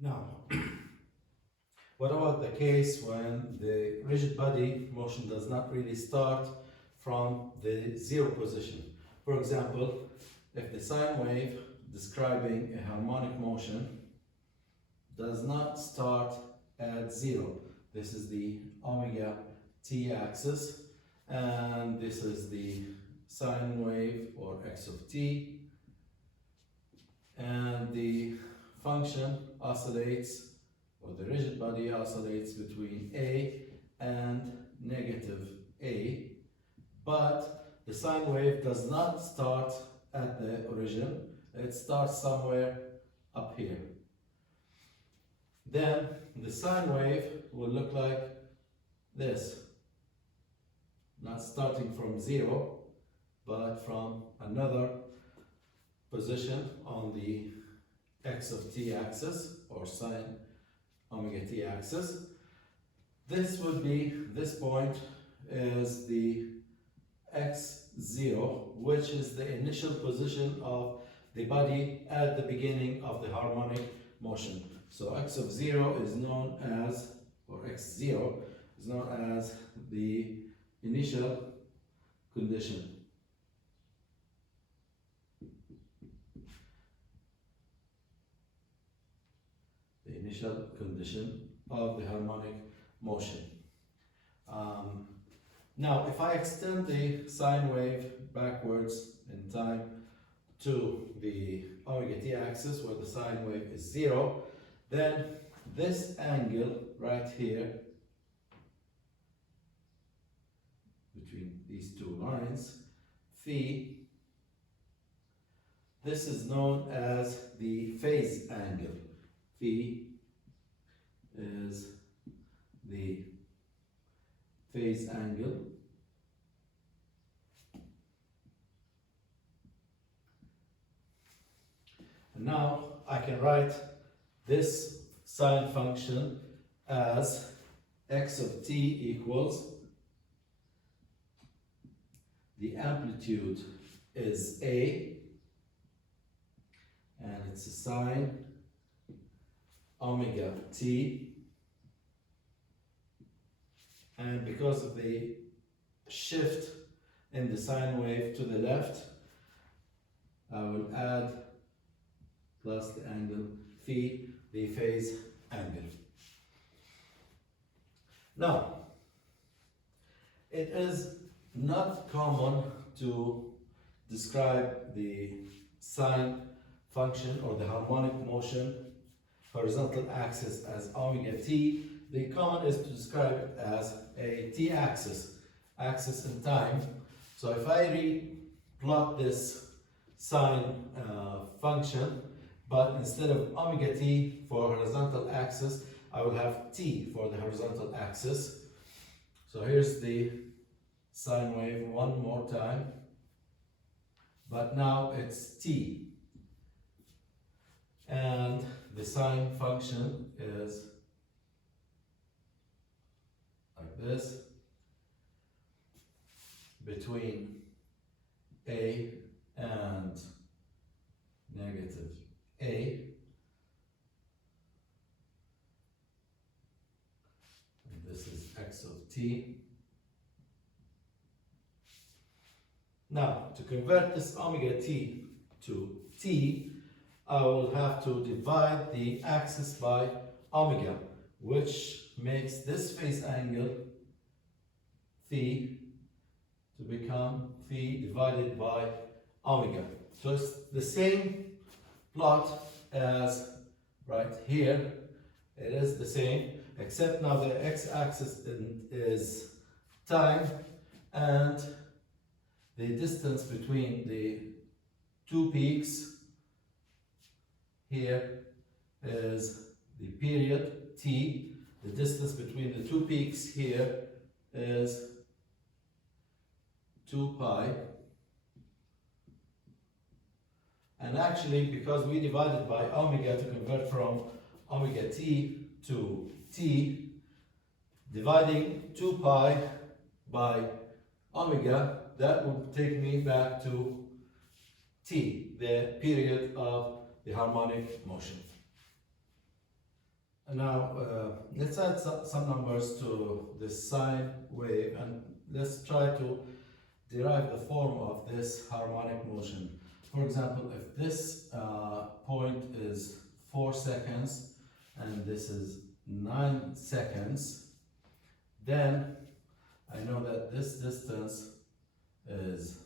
Now, what about the case when the rigid body motion does not really start from the zero position? For example, if the sine wave describing a harmonic motion does not start at zero, this is the omega t axis, and this is the sine wave or x of t, and the function oscillates, or the rigid body oscillates between a and negative a, but the sine wave does not start at the origin, it starts somewhere up here. Then the sine wave will look like this, not starting from zero, but from another position on the x of t axis, or sine omega t axis. This would be, this point is the x0, which is the initial position of the body at the beginning of the harmonic motion. So x of 0 is known as, or x0 is known as the initial condition. The initial condition of the harmonic motion. Now, if I extend the sine wave backwards in time to the omega t axis, where the sine wave is 0, then this angle right here between these two lines, phi, this is known as the phase angle. Phi is the phase angle. And now I can write this sine function as x of t equals, the amplitude is a, and it's a sine omega t, and because of the shift in the sine wave to the left, I will add plus the angle phi, the phase angle. Now, it is not common to describe the sine function or the harmonic motion horizontal axis as omega t. The common is to describe it as a t-axis, axis in time. So if I plot this sine function, but instead of omega t for horizontal axis, I will have t for the horizontal axis. So here's the sine wave one more time, but now it's t. And the sine function is like this, between a and negative a, and this is x of t. Now, to convert this omega t to t, I will have to divide the axis by omega, which makes this phase angle phi to become phi divided by omega. So it's the same plot as right here. It is the same, except now the x-axis is time, and the distance between the two peaks here is the period t. The distance between the two peaks here is 2 pi. And actually, because we divided by omega to convert from omega t to t, dividing 2 pi by omega, that would take me back to t, the period of the harmonic motion. Now let's add some numbers to this sine wave, and let's try to derive the form of this harmonic motion. For example, if this point is 4 seconds and this is 9 seconds, then I know that this distance is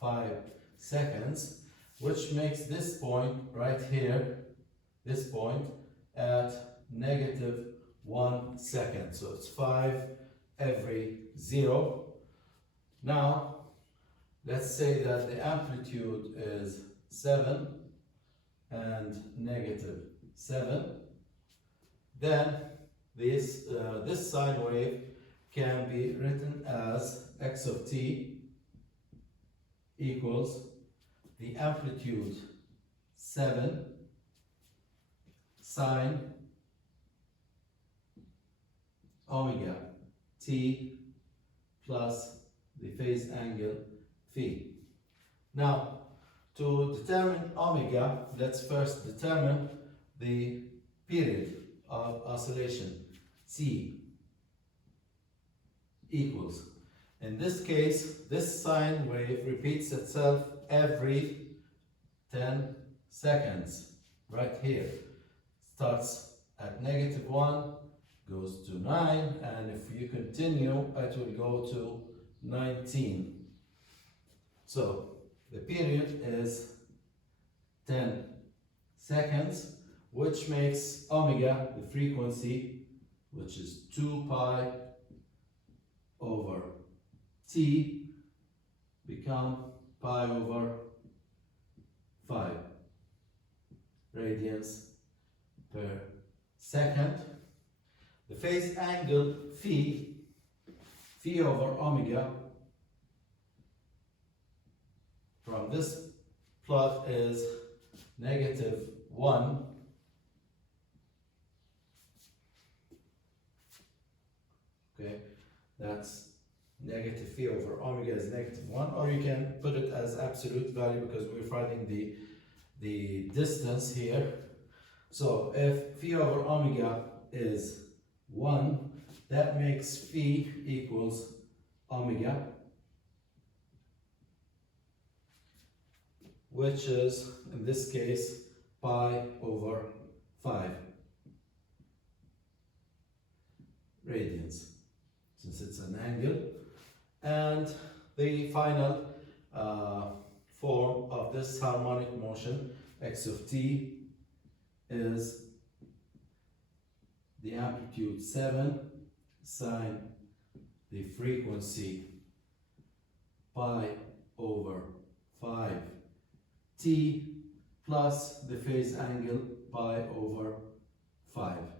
5 seconds, which makes this point right here, this point, at -1 second. So it's 5 every 0. Now, let's say that the amplitude is 7 and -7. Then this sine wave can be written as x of t equals the amplitude 7 sine omega t plus the phase angle phi. Now, to determine omega, let's first determine the period of oscillation, c equals. In this case, this sine wave repeats itself every 10 seconds, right here. Starts at -1, goes to 9, and if you continue, it will go to 19. So the period is 10 seconds, which makes omega, the frequency, which is 2 pi over t, become pi over 5 radians per second. The phase angle phi over omega from this plot is -1. Okay, that's negative phi over omega is -1, or you can put it as absolute value because we're finding the distance here. So if phi over omega is 1, that makes phi equals omega, which is, in this case, pi over 5 radians, since it's an angle. And the final form of this harmonic motion, x of t, is the amplitude 7 sine the frequency pi over 5 t plus the phase angle pi over 5.